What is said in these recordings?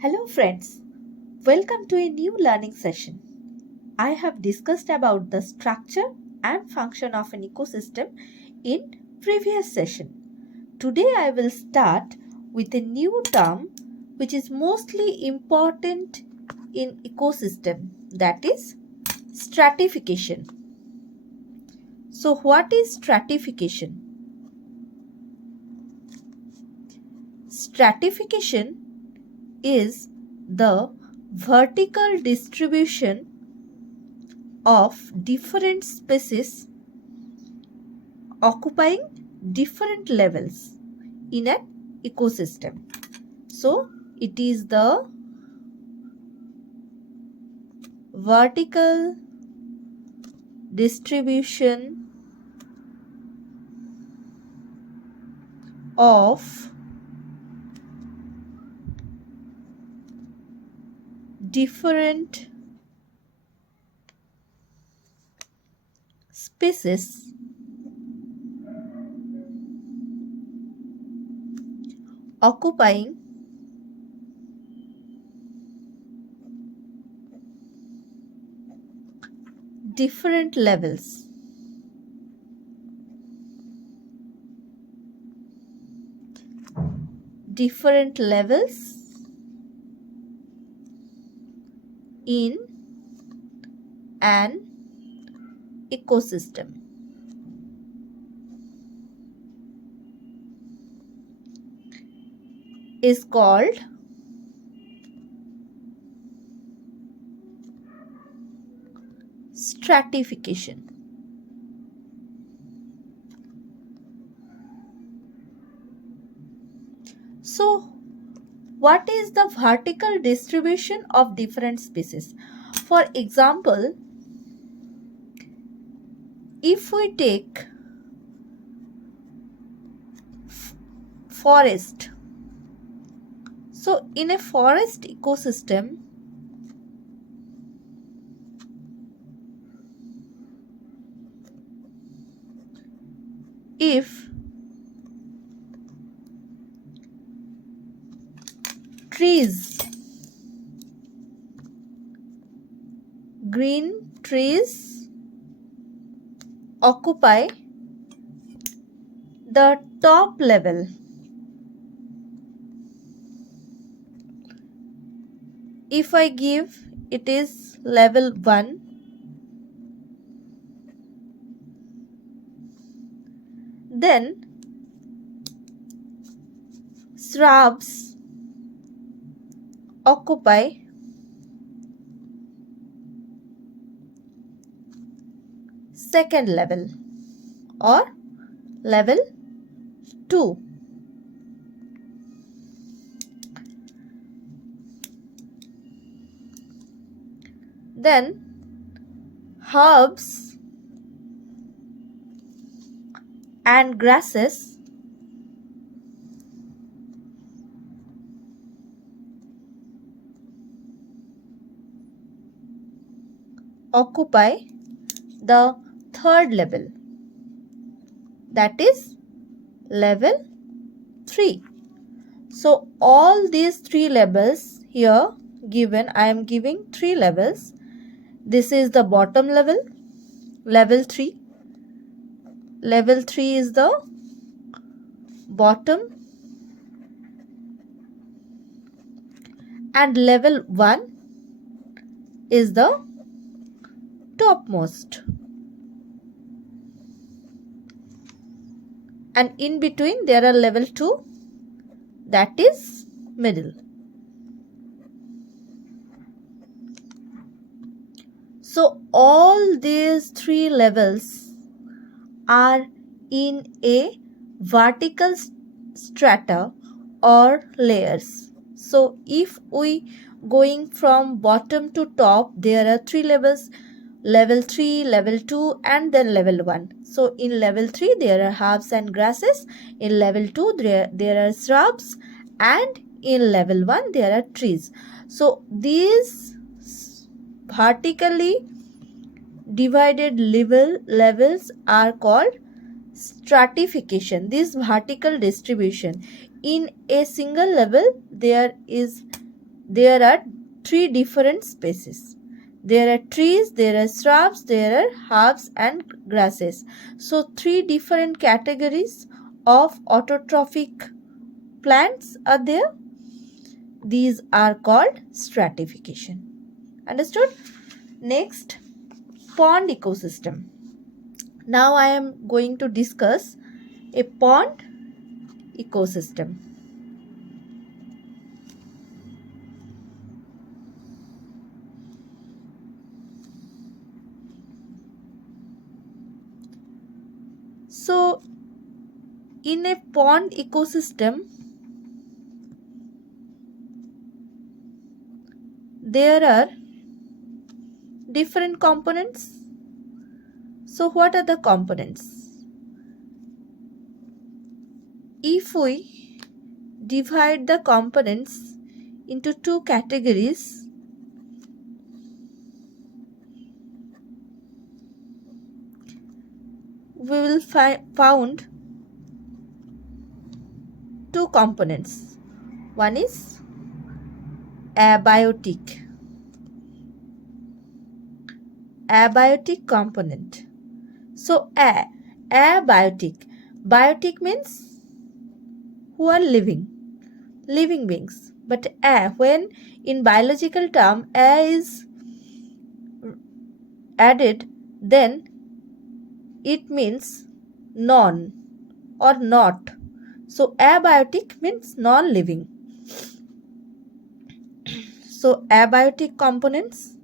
Hello friends, welcome to a new learning session. I have discussed about the structure and function of an ecosystem in previous session. Today I will start with a new term which is mostly important in ecosystem, that is stratification. So what is stratification? Stratification is the vertical distribution of different species occupying different levels in an ecosystem. So, it is the vertical distribution of different species occupying different levels in an ecosystem. Is called stratification. So, what is the vertical distribution of different species? For example, if we take forest, so in a forest ecosystem, if trees, green trees occupy the top level, if I give it is level 1, then shrubs occupy second level or level 2. Then herbs and grasses occupy the third level, that is level 3. So all these 3 levels here given, I am giving 3 levels. This is the bottom level, level 3. Level 3 is the bottom and level 1 is the topmost. And in between there are level 2, that is middle. So all these 3 levels are in a vertical strata or layers. So if we going from bottom to top, there are 3 levels, level 3, level 2 and then level 1. So in level 3 there are herbs and grasses, in level 2 there are shrubs, and in level 1 there are trees. So these vertically divided levels are called stratification. This vertical distribution, in a single level there is there are three different species. There are trees, there are shrubs, there are herbs and grasses. So three different categories of autotrophic plants are there. These are called stratification. Understood? Next, pond ecosystem. Now I am going to discuss a pond ecosystem. So, in a pond ecosystem, there are different components. So, what are the components? If we divide the components into two categories, we will found two components. One is abiotic component. So abiotic. Biotic means who are living beings. But when in biological term is added, then it means non or not. So abiotic means non-living. So abiotic components.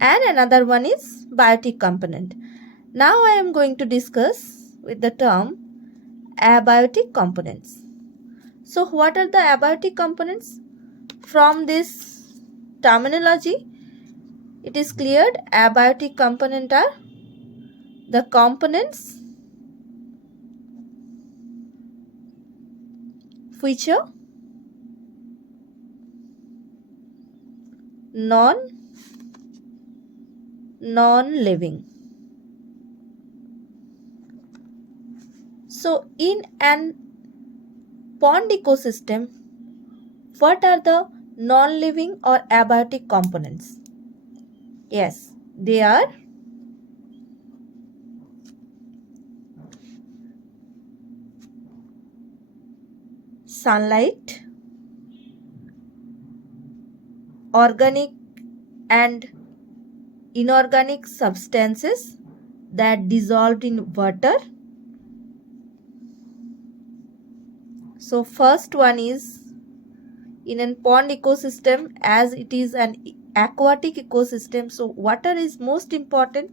And another one is biotic component. Now I am going to discuss with the term abiotic components. So what are the abiotic components? From this terminology, it is cleared abiotic component are the components which are non-living. So in an pond ecosystem, what are the non-living or abiotic components? Yes, they are sunlight, organic and inorganic substances that dissolved in water. So first one is in a pond ecosystem, as it is an aquatic ecosystem, so water is most important.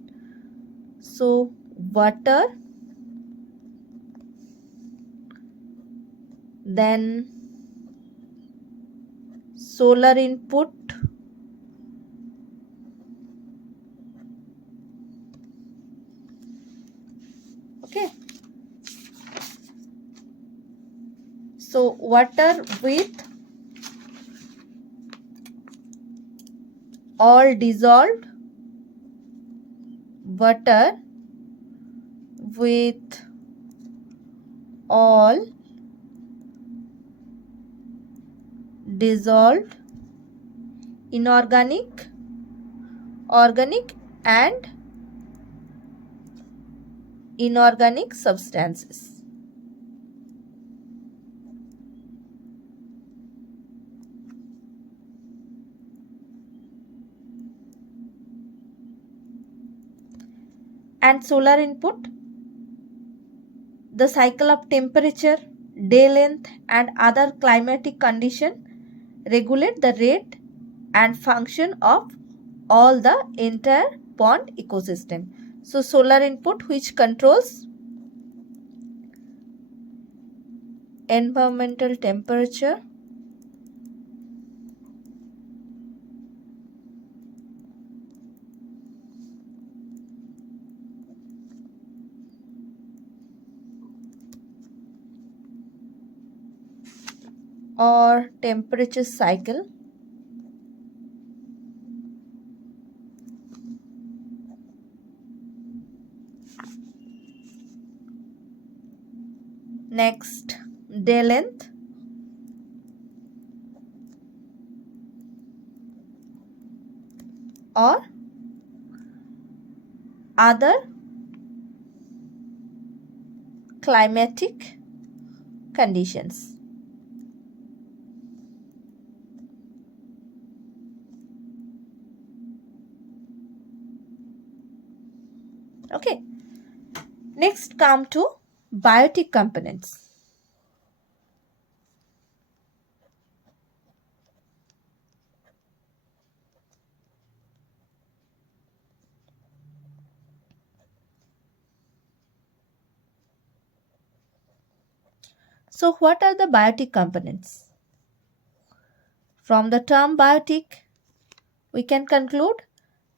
So water, then solar input, okay. So water with all dissolved, water with all dissolved inorganic, organic and inorganic substances. And solar input, the cycle of temperature, day length and other climatic condition regulate the rate and function of all the entire pond ecosystem. So solar input which controls environmental temperature, or temperature cycle, Next, day length or other climatic conditions. Okay. Next, come to biotic components. So, what are the biotic components? From the term biotic, we can conclude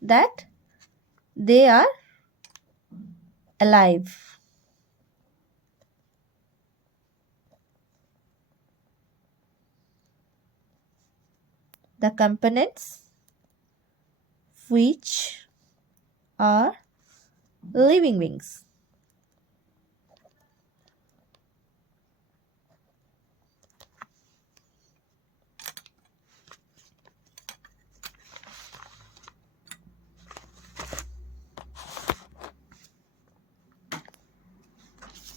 that they are alive. The components which are living beings.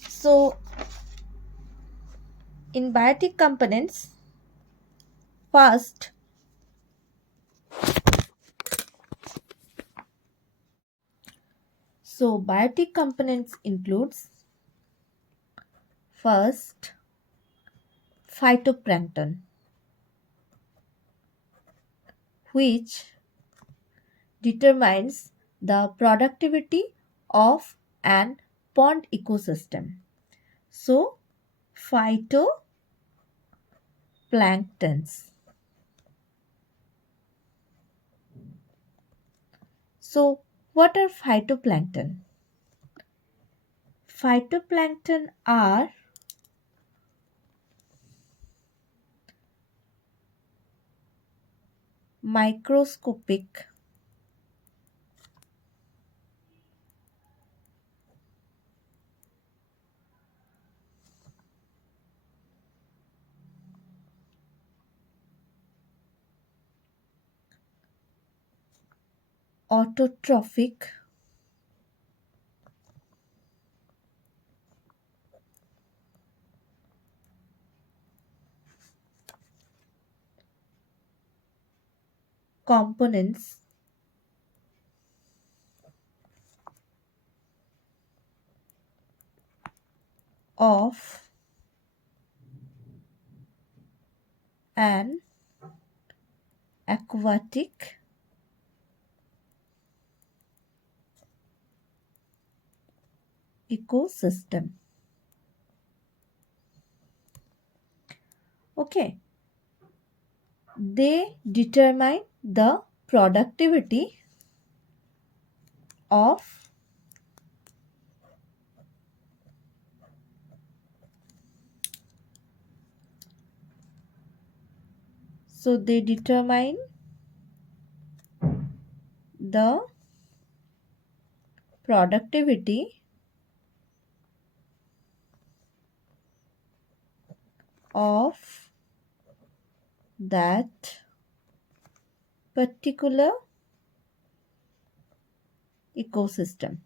So, in biotic components, first biotic components includes first phytoplankton, which determines the productivity of an pond ecosystem. So, phytoplanktons. So, what are phytoplankton? Phytoplankton are microscopic autotrophic components of an aquatic ecosystem. Okay, they determine the productivity of they determine the productivity of that particular ecosystem.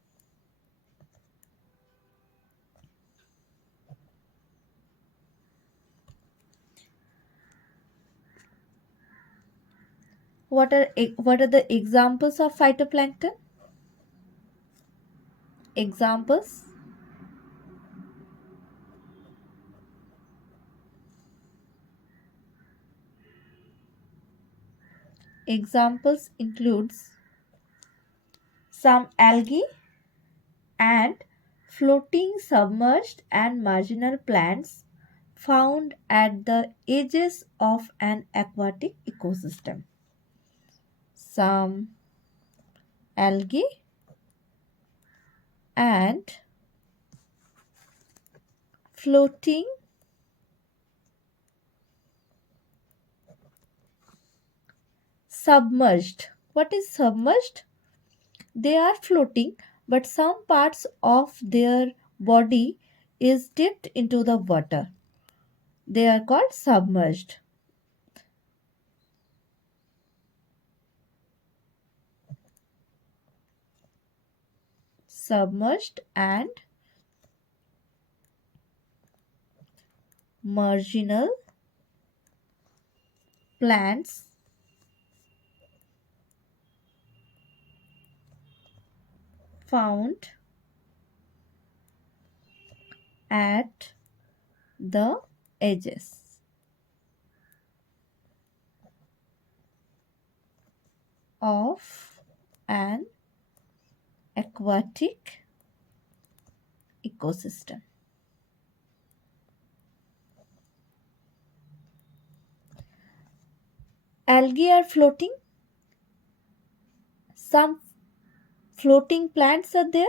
What are the examples of phytoplankton? Examples: examples includes some algae and floating submerged and marginal plants found at the edges of an aquatic ecosystem. Some algae and floating submerged. What is submerged? They are floating, but some parts of their body is dipped into the water. They are called submerged. Submerged and marginal plants found at the edges of an aquatic ecosystem. Algae are floating. Some floating plants are there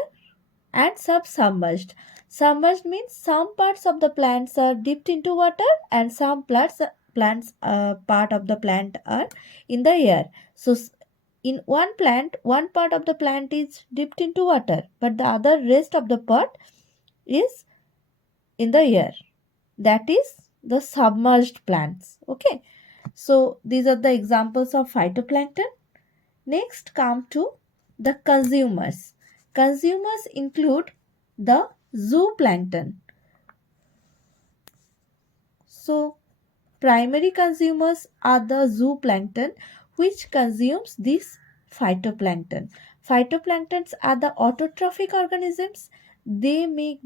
and submerged. Submerged means some parts of the plants are dipped into water and some plants part of the plant are in the air. So in one plant, one part of the plant is dipped into water, but the other rest of the part is in the air. That is the submerged plants. Okay. So these are the examples of phytoplankton. Next come to the consumers. Consumers include the zooplankton. So primary consumers are the zooplankton which consumes this phytoplankton. Phytoplanktons are the autotrophic organisms. They made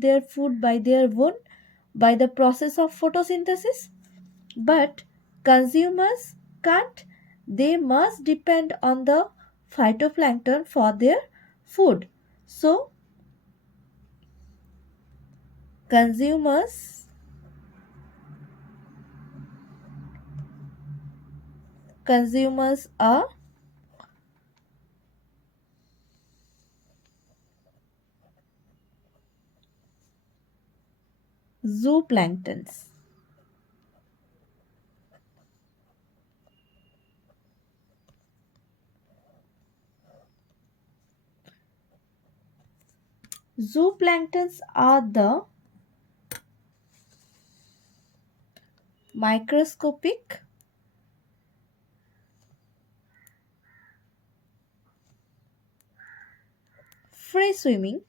their food by their own by the process of photosynthesis. But consumers can't. They must depend on the phytoplankton for their food. So consumers are zooplanktons. Zooplanktons are the microscopic free swimming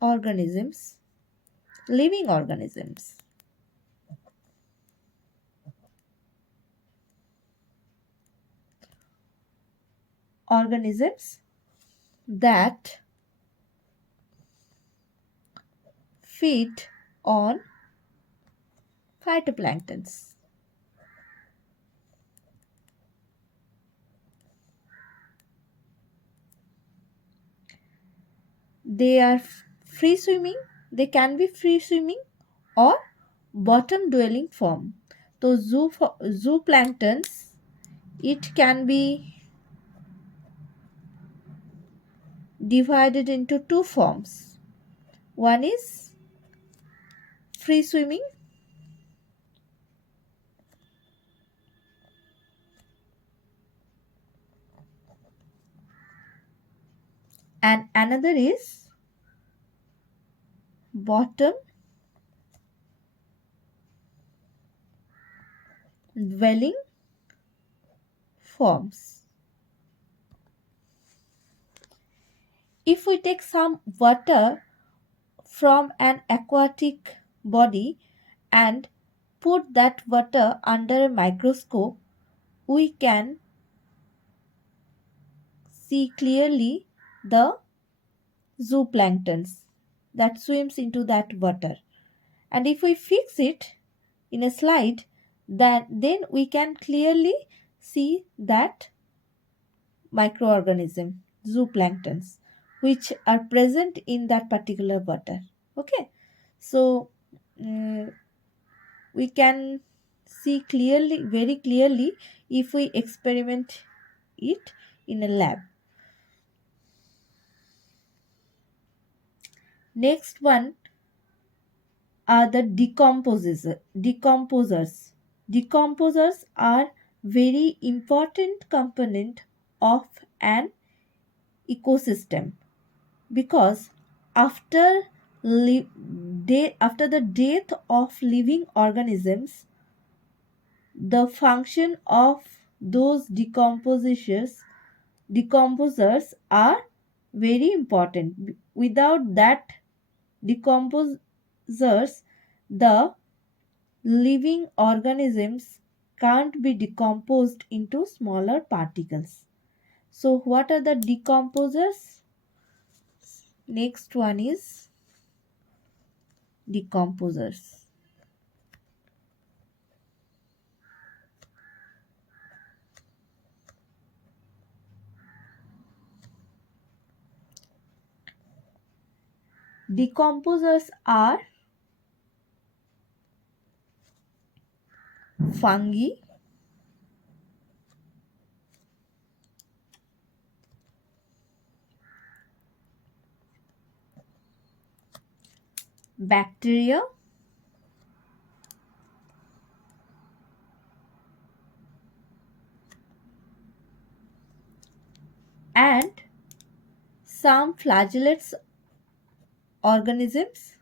organisms, living organisms that feed on phytoplanktons. They are free swimming, they can be free swimming or bottom dwelling form. So zooplanktons, it can be divided into two forms. One is free swimming and another is bottom dwelling forms. If we take some water from an aquatic body and put that water under a microscope, we can see clearly the zooplanktons that swims into that water. And if we fix it in a slide, then we can clearly see that microorganism, zooplanktons, which are present in that particular water. Okay, so mm, we can see clearly, very clearly, if we experiment it in a lab. Next one are the decomposers. Decomposers are very important component of an ecosystem, because after after the death of living organisms, the function of those decomposers are very important. Without that decomposers, the living organisms can't be decomposed into smaller particles. So what are the decomposers? Next one is decomposers. Decomposers are fungi, bacteria, and some flagellates organisms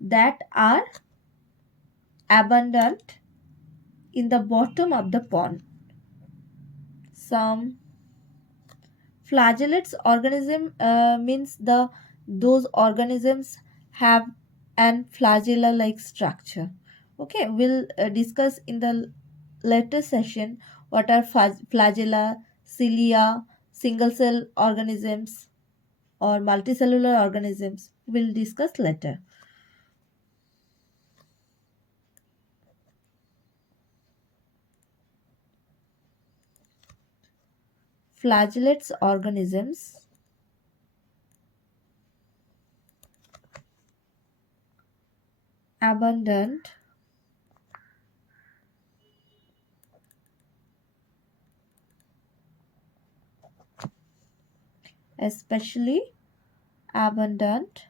that are abundant in the bottom of the pond. Some flagellates organism means those organisms have an flagella like structure. Okay, we'll discuss in the later session what are flagella, cilia, single cell organisms or multicellular organisms. We'll discuss later. Flagellates organisms abundant especially abundant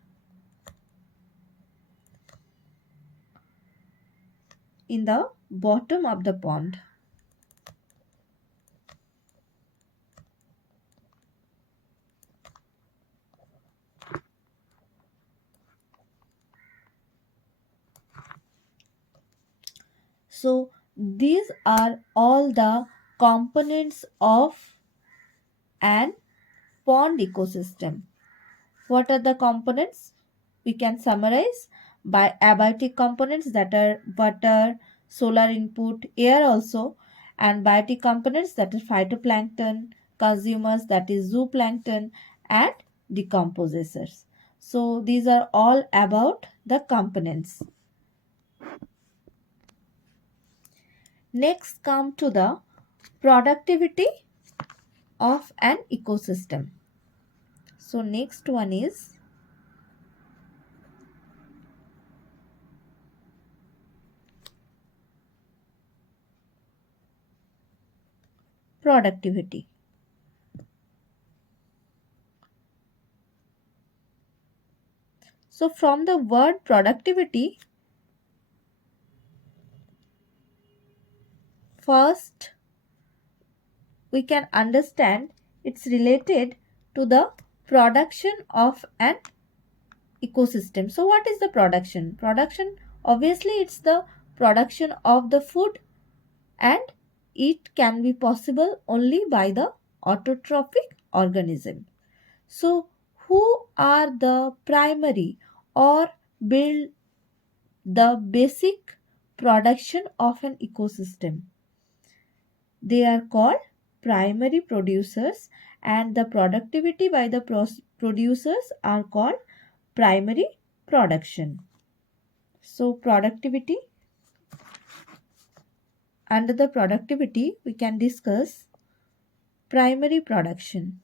in the bottom of the pond. So these are all the components of an pond ecosystem. What are the components? We can summarize by abiotic components that are water, solar input, air also, and biotic components that are phytoplankton, consumers that is zooplankton, and decomposers. So these are all about the components. Next come to the productivity of an ecosystem. So next one is productivity. So from the word productivity, first we can understand it's related to the production of an ecosystem. So what is the production? Production, obviously it's the production of the food, and it can be possible only by the autotrophic organism. So who are the primary or build the basic production of an ecosystem? They are called primary producers, and the productivity by the producers are called primary production. So productivity, under the productivity we can discuss primary production.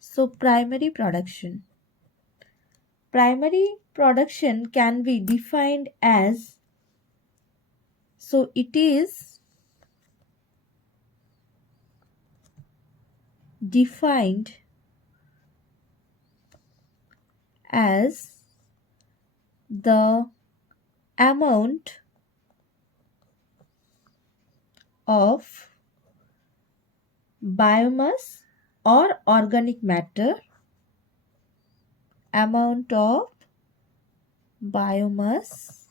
So primary production. Primary production can be defined as, so it is defined as the amount of biomass or organic matter, amount of biomass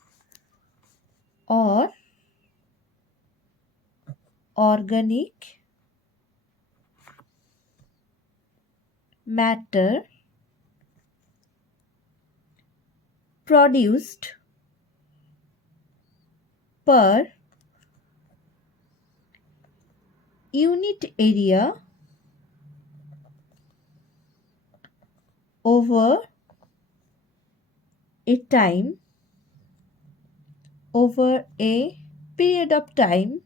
or organic matter produced per unit area over a time, over a period of time,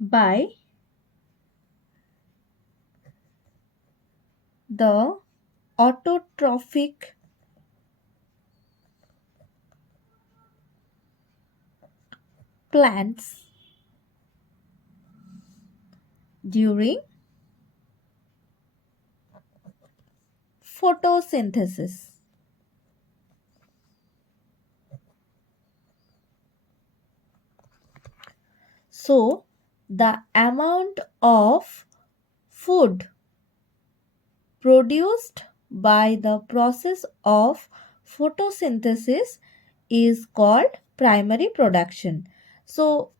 by the autotrophic plants during photosynthesis. So, the amount of food produced by the process of photosynthesis is called primary production. So,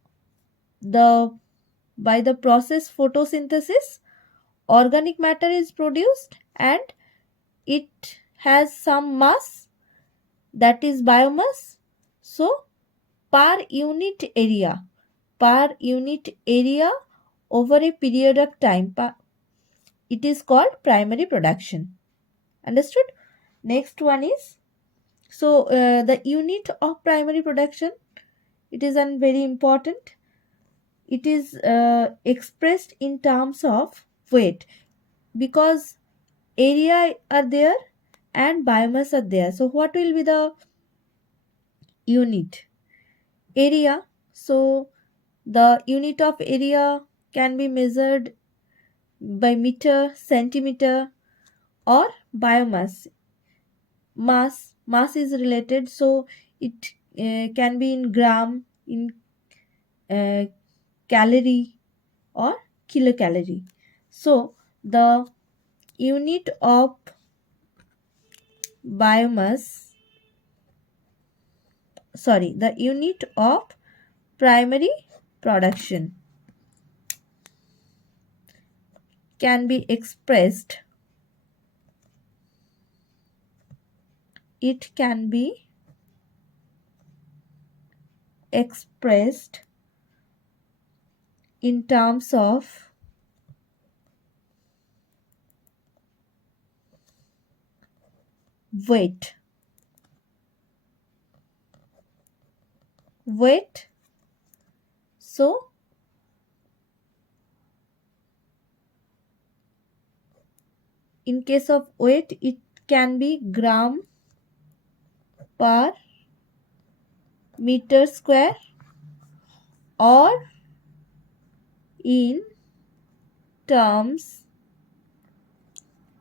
the by the process photosynthesis, organic matter is produced and it has some mass, that is biomass. So, per unit area, per unit area over a period of time, it is called primary production. Understood? Next one is, so the unit of primary production, it is very important. It is expressed in terms of weight, because area are there and biomass are there. So what will be the unit? Area. So the unit of area can be measured by meter, centimeter, or biomass. Mass is related, so it can be in gram, in uh, calorie, or kilocalorie. So the unit of biomass, sorry, the unit of primary production can be expressed, it can be expressed in terms of weight. So in case of weight, it can be gram per meter square, or in terms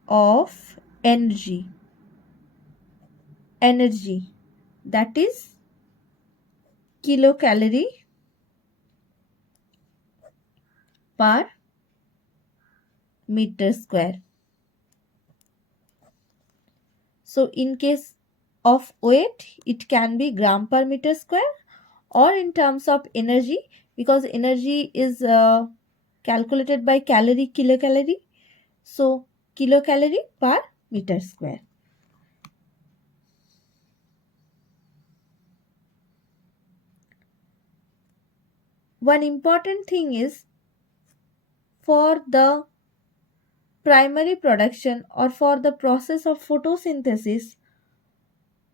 of energy, that is kilocalorie per meter square. So in case of weight, it can be gram per meter square, or in terms of energy, because energy is calculated by calorie, kilocalorie. So kilocalorie per meter square. One important thing is, for the primary production or for the process of photosynthesis,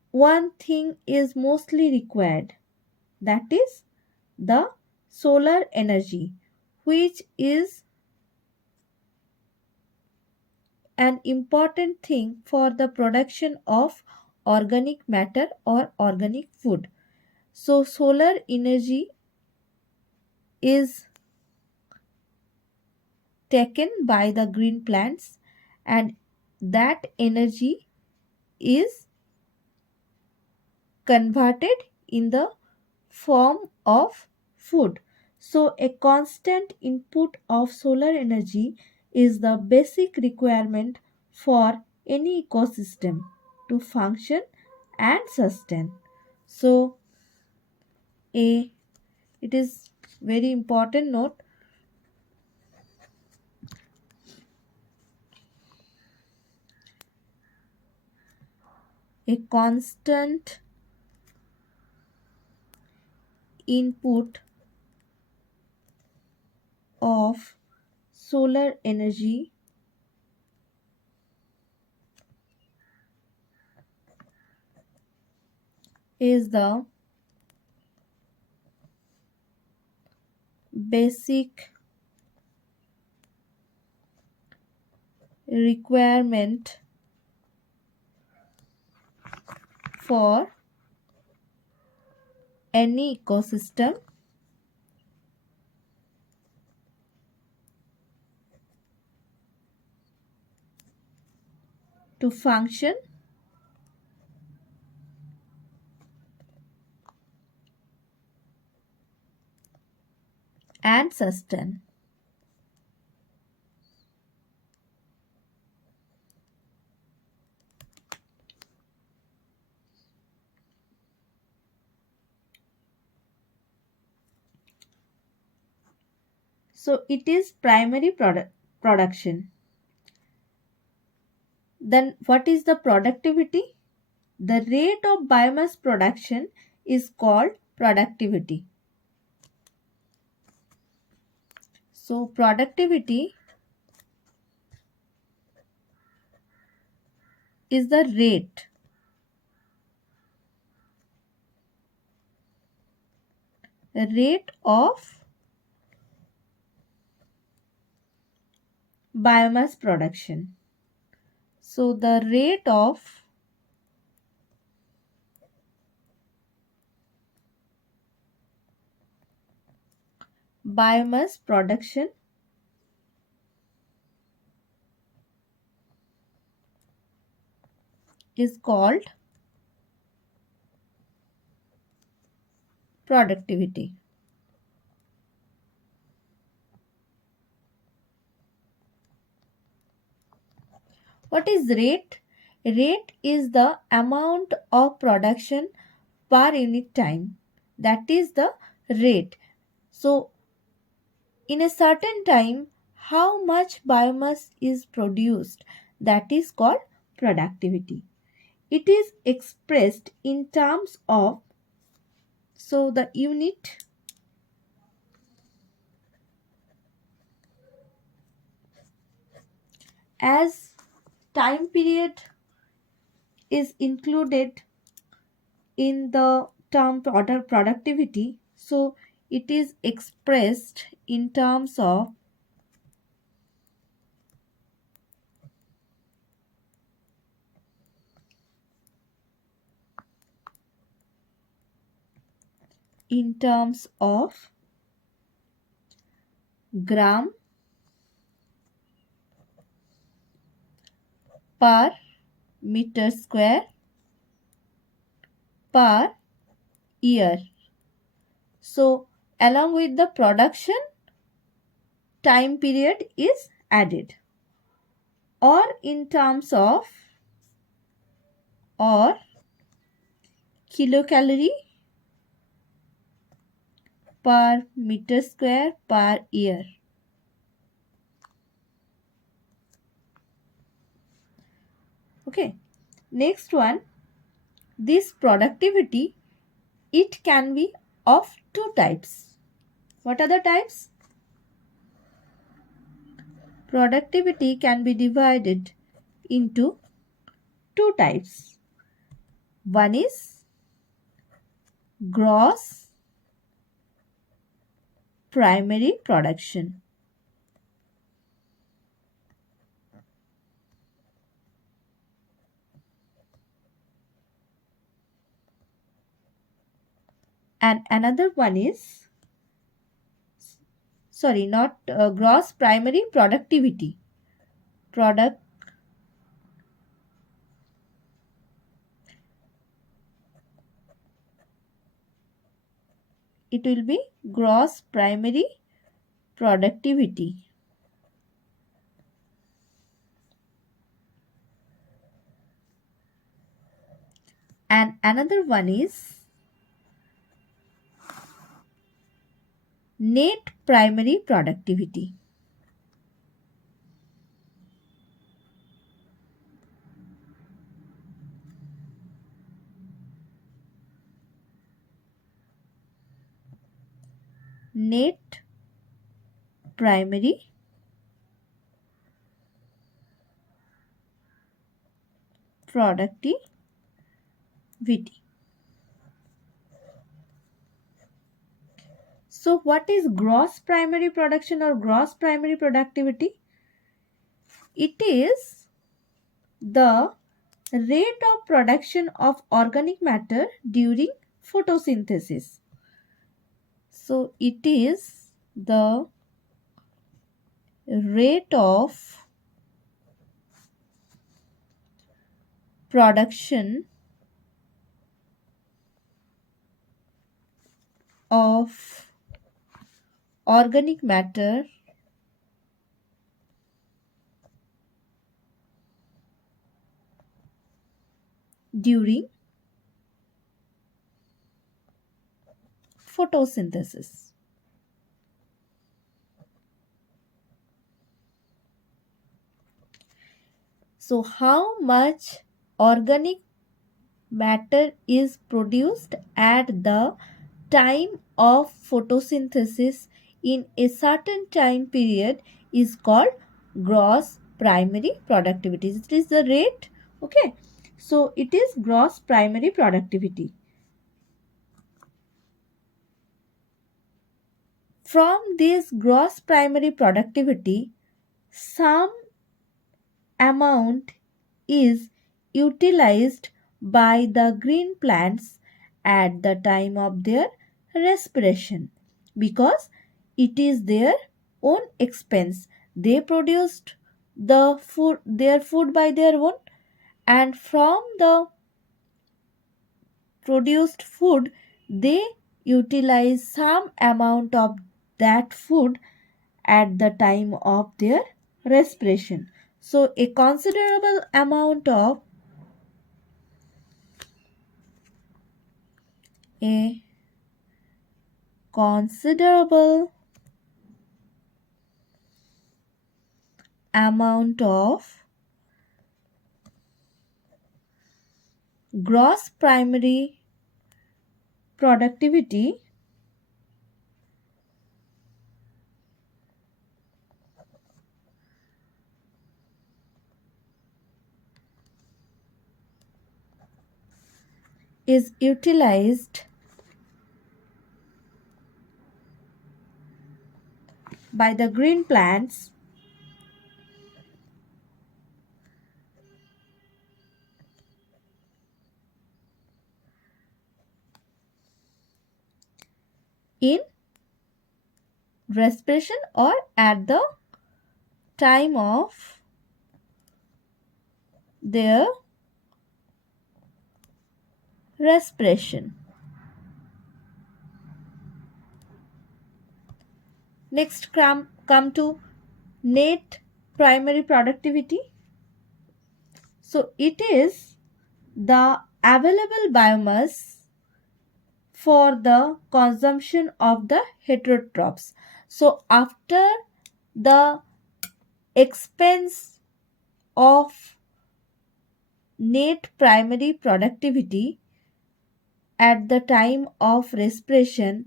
one thing is mostly required, that is the solar energy, which is an important thing for the production of organic matter or organic food. So solar energy is taken by the green plants, and that energy is converted in the form of food. So a constant input of solar energy is the basic requirement for any ecosystem to function and sustain. So a it is very important note, a constant input of solar energy is the basic requirement for any ecosystem to function and sustain. So it is primary production. Then what is the productivity? The rate of biomass production is called productivity. So productivity is the rate of biomass production. So the rate of biomass production is called productivity. What is rate? Rate is the amount of production per unit time. That is the rate. So in a certain time, how much biomass is produced? That is called productivity. It is expressed in terms of, so the unit as time period is included in the term productivity, so it is expressed in terms of gram per meter square per year. So along with the production, time period is added, or in terms of, or kilocalorie per meter square per year. Okay, next one, this productivity, it can be of two types. What are the types? Productivity can be divided into two types. One is gross primary production. And another one is, sorry, not gross primary productivity. Product, it will be gross primary productivity. And another one is net primary productivity. Net primary productivity. So what is gross primary production or gross primary productivity? It is the rate of production of organic matter during photosynthesis. So it is the rate of production of organic matter during photosynthesis. So how much organic matter is produced at the time of photosynthesis in a certain time period is called gross primary productivity. It is the rate, okay? So it is gross primary productivity. From this gross primary productivity, some amount is utilized by the green plants at the time of their respiration because it is their own expense. They produced their food by their own, and from the produced food they utilize some amount of that food at the time of their respiration. So a a considerable amount of gross primary productivity is utilized by the green plants in respiration or at the time of their respiration. Next, come to net primary productivity. So it is the available biomass for the consumption of the heterotrophs. So after the expense of net primary productivity at the time of respiration,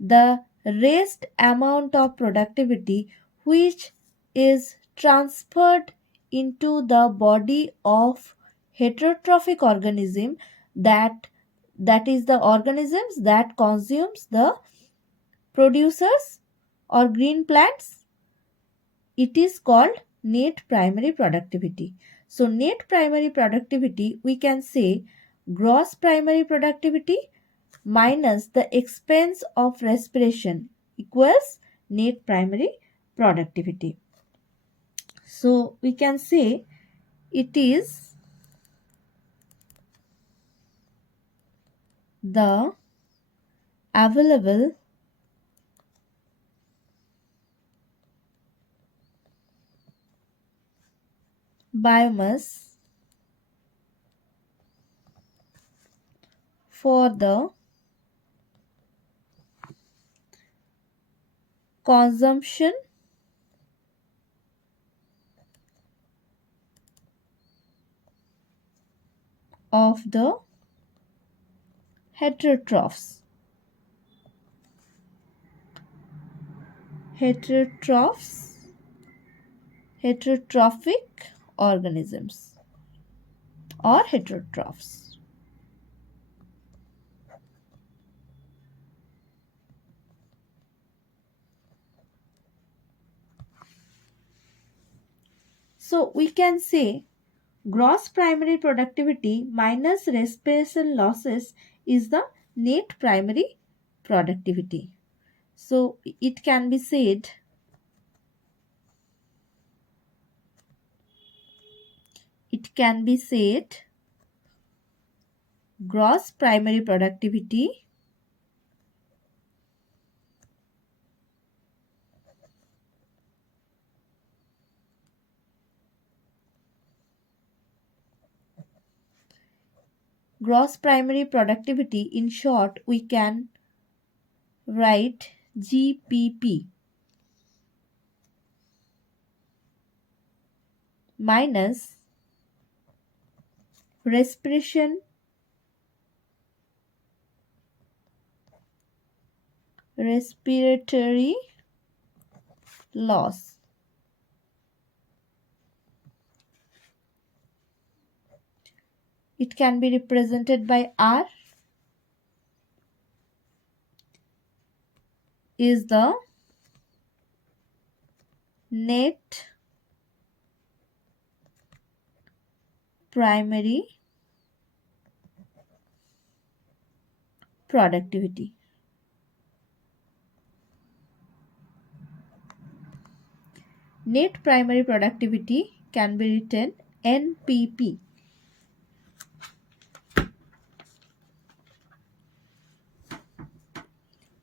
the rest amount of productivity which is transferred into the body of heterotrophic organism, that is the organisms that consumes the producers or green plants, it is called net primary productivity. So net primary productivity, we can say gross primary productivity minus the expense of respiration equals net primary productivity. So we can say it is the available biomass for the consumption of the heterotrophs. Heterotrophs, heterotrophic organisms or heterotrophs. So we can say gross primary productivity minus respiration losses is the net primary productivity. So it can be said gross primary productivity in short we can write GPP minus respiration respiratory loss. It can be represented by R is the net primary productivity. Net primary productivity can be written NPP.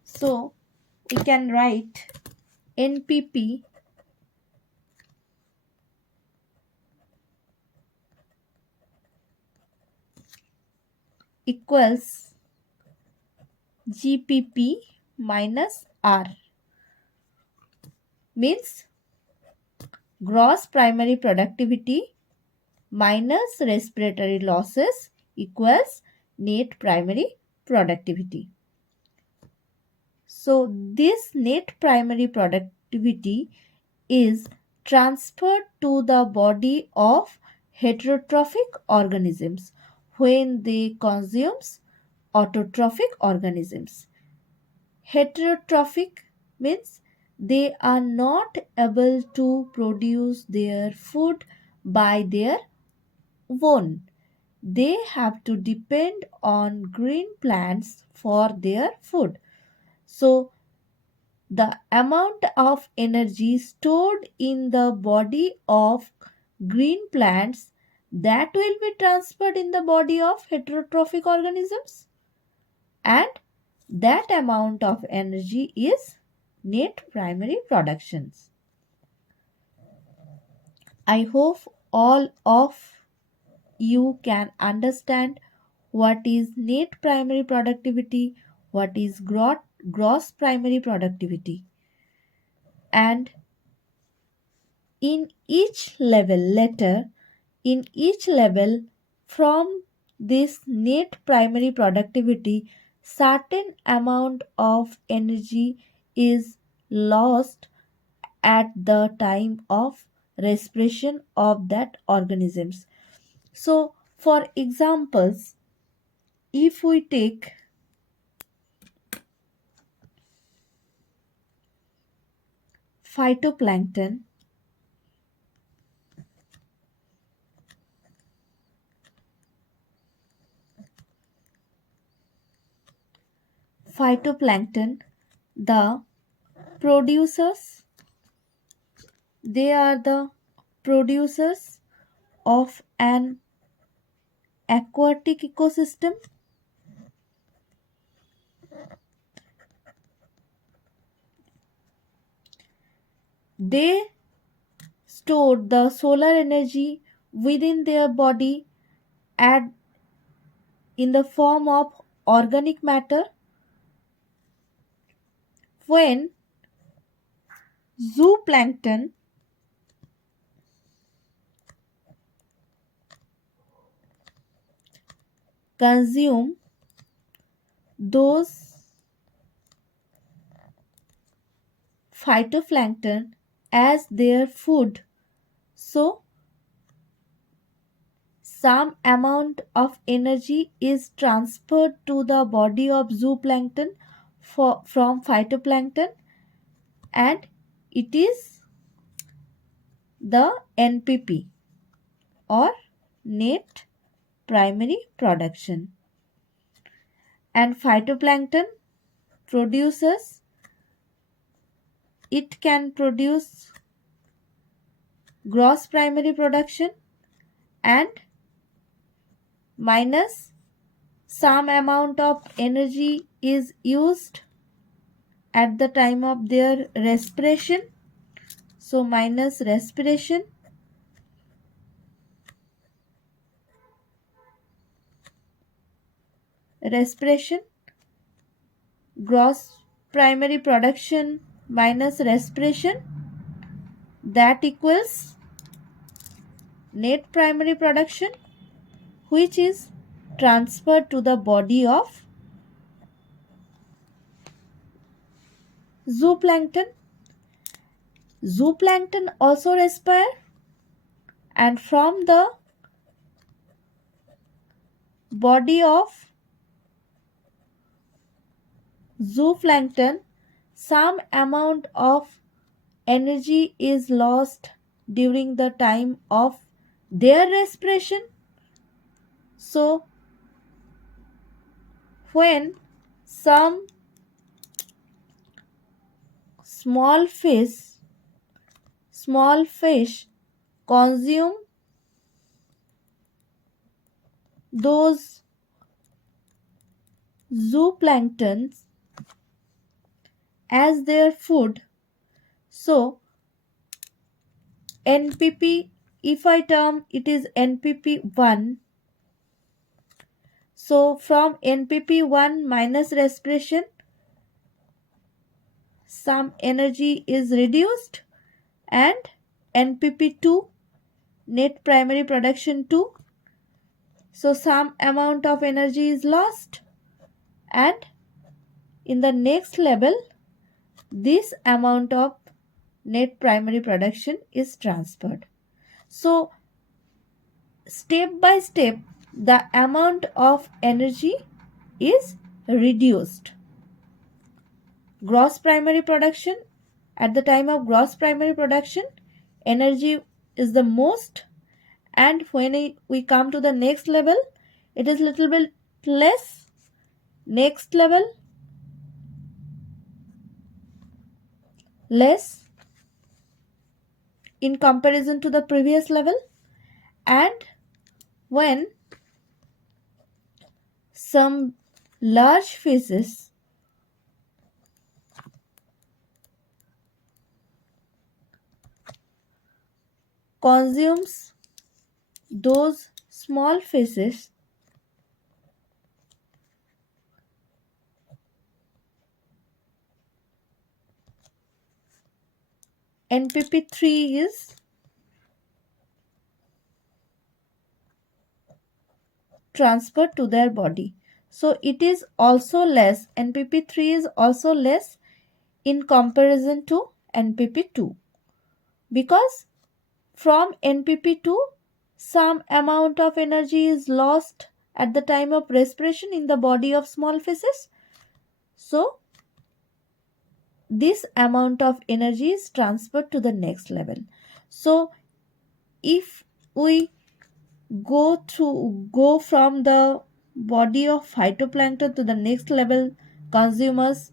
So we can write NPP equals GPP minus R, means gross primary productivity minus respiratory losses equals net primary productivity. So this net primary productivity is transferred to the body of heterotrophic organisms when they consume autotrophic organisms. Heterotrophic means they are not able to produce their food by their own. They have to depend on green plants for their food. So the amount of energy stored in the body of green plants that will be transferred in the body of heterotrophic organisms, and that amount of energy is net primary productions. I hope all of you can understand what is net primary productivity, what is gross primary productivity, and in each level from this net primary productivity, certain amount of energy is lost at the time of respiration of that organisms. So for examples, if we take phytoplankton, phytoplankton, the producers, they are the producers of an aquatic ecosystem. They store the solar energy within their body at in the form of organic matter. When zooplankton consume those phytoplankton as their food, so some amount of energy is transferred to the body of zooplankton from phytoplankton, and it is the NPP or net primary production. And phytoplankton produces, it can produce gross primary production and minus some amount of energy is used at the time of their respiration, so minus respiration, gross primary production minus respiration, that equals net primary production, which is transferred to the body of zooplankton. Zooplankton also respire, and from the body of zooplankton some amount of energy is lost during the time of their respiration. So when some small fish consume those zooplanktons as their food, so NPP, if I term it is NPP1, so from NPP1 minus respiration some energy is reduced, and NPP2 net primary production 2, so some amount of energy is lost, and in the next level this amount of net primary production is transferred. So step by step the amount of energy is reduced. Gross primary production, at the time of gross primary production energy is the most, and when we come to the next level it is little bit less, next level less in comparison to the previous level, and when some large fishes consumes those small fishes, NPP3 is transferred to their body. So it is also less, NPP3 is also less in comparison to NPP2, because from NPP2 some amount of energy is lost at the time of respiration in the body of small fishes, so this amount of energy is transferred to the next level. So if we go from the body of phytoplankton to the next level consumers.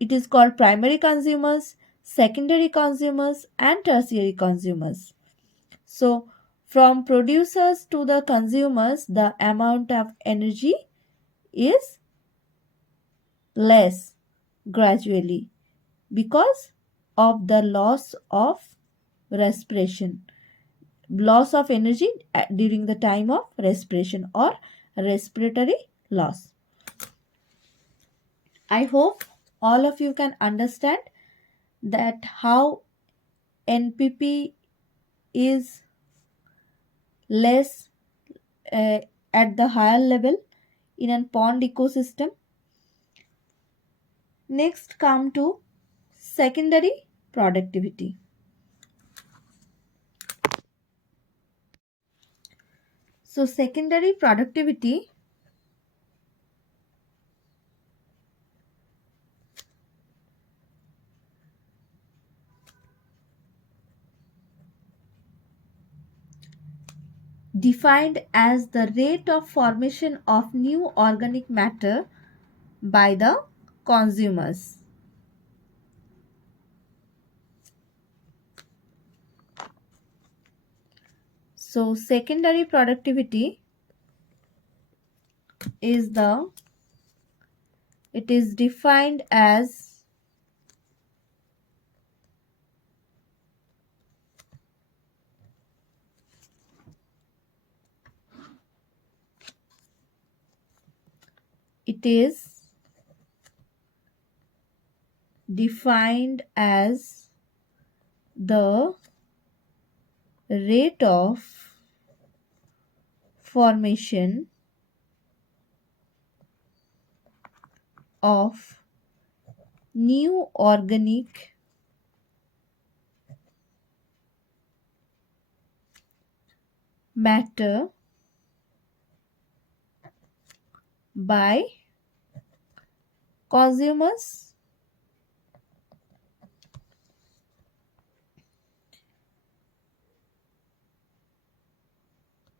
It is called primary consumers, secondary consumers, and tertiary consumers. So, from producers to the consumers, the amount of energy is less gradually because of the loss of respiration, loss of energy during the time of respiration or respiratory loss. I hope all of you can understand that how NPP is less at the higher level in a pond ecosystem. Next come to secondary productivity. So secondary productivity defined as the rate of formation of new organic matter by the consumers. So secondary productivity is it is defined as it is defined as the rate of formation of new organic matter by consumers.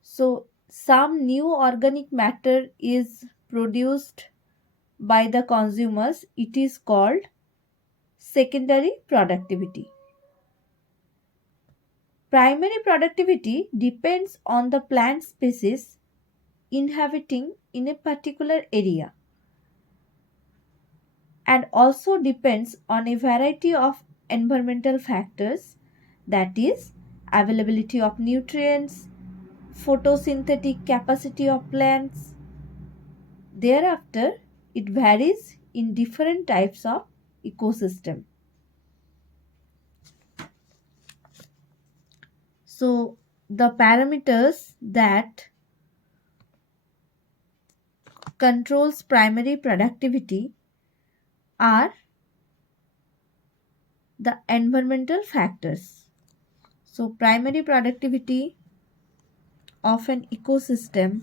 So some new organic matter is produced by the consumers. It is called secondary productivity. Primary productivity depends on the plant species inhabiting in a particular area and also depends on a variety of environmental factors, that is availability of nutrients, photosynthetic capacity of plants. Thereafter, it varies in different types of ecosystem. So the parameters that controls primary productivity are the environmental factors. So primary productivity of an ecosystem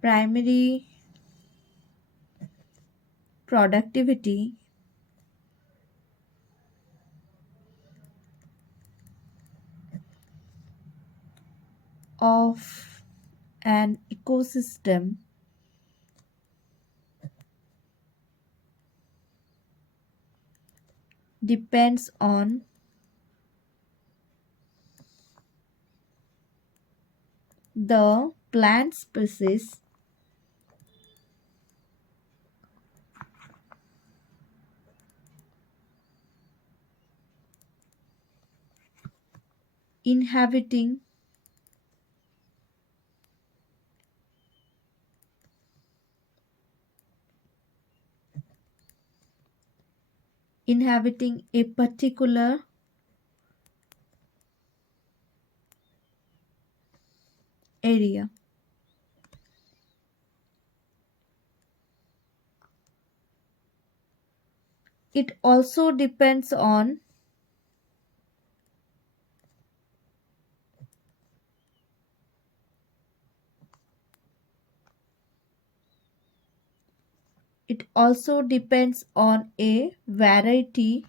primary productivity of an ecosystem depends on the plant species inhabiting a particular area. It also depends on a variety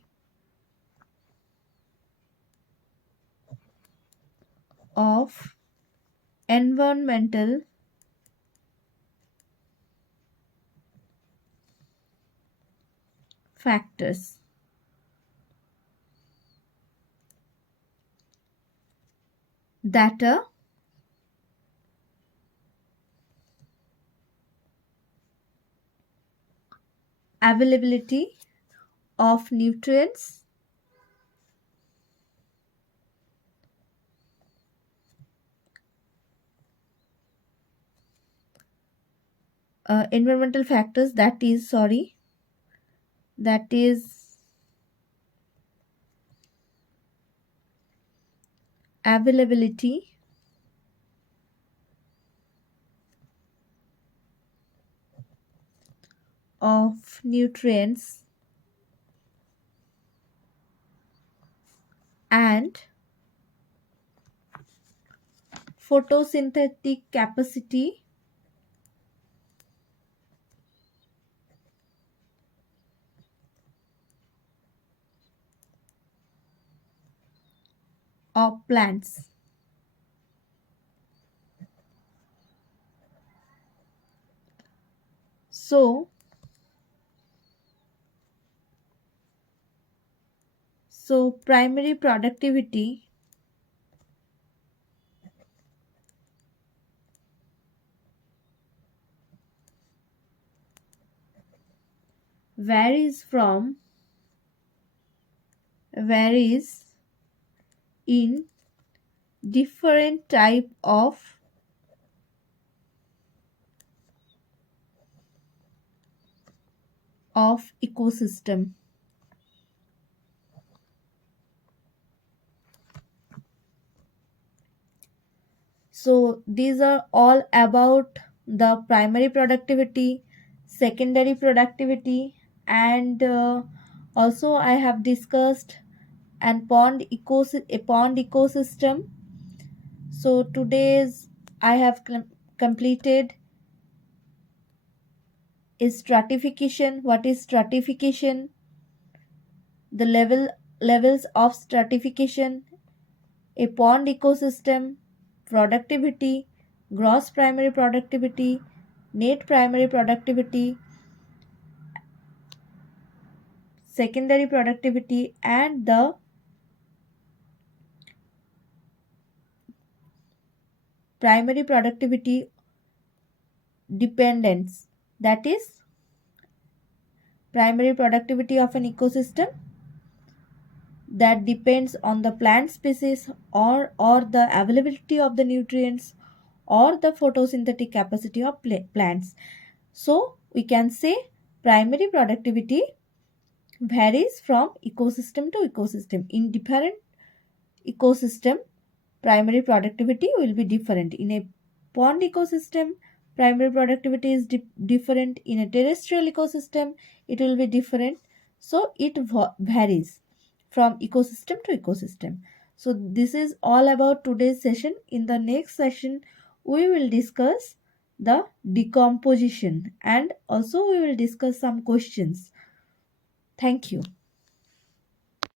of environmental factors. Data availability of nutrients, environmental factors, that is availability of nutrients and photosynthetic capacity of plants. So, primary productivity varies from varies in different type of ecosystem. So these are all about the primary productivity, secondary productivity, and also I have discussed a pond ecosystem. So today's I have completed is stratification. What is stratification? The levels of stratification, a pond ecosystem, productivity, gross primary productivity, net primary productivity, secondary productivity, and the primary productivity dependence. That is primary productivity of an ecosystem that depends on the plant species or the availability of the nutrients or the photosynthetic capacity of plants. So we can say primary productivity varies from ecosystem to ecosystem. In different ecosystem, primary productivity will be different. In a pond ecosystem, primary productivity is different. In a terrestrial ecosystem, it will be different. So it varies from ecosystem to ecosystem. So this is all about today's session. In the next session, we will discuss the decomposition and also we will discuss some questions. Thank you.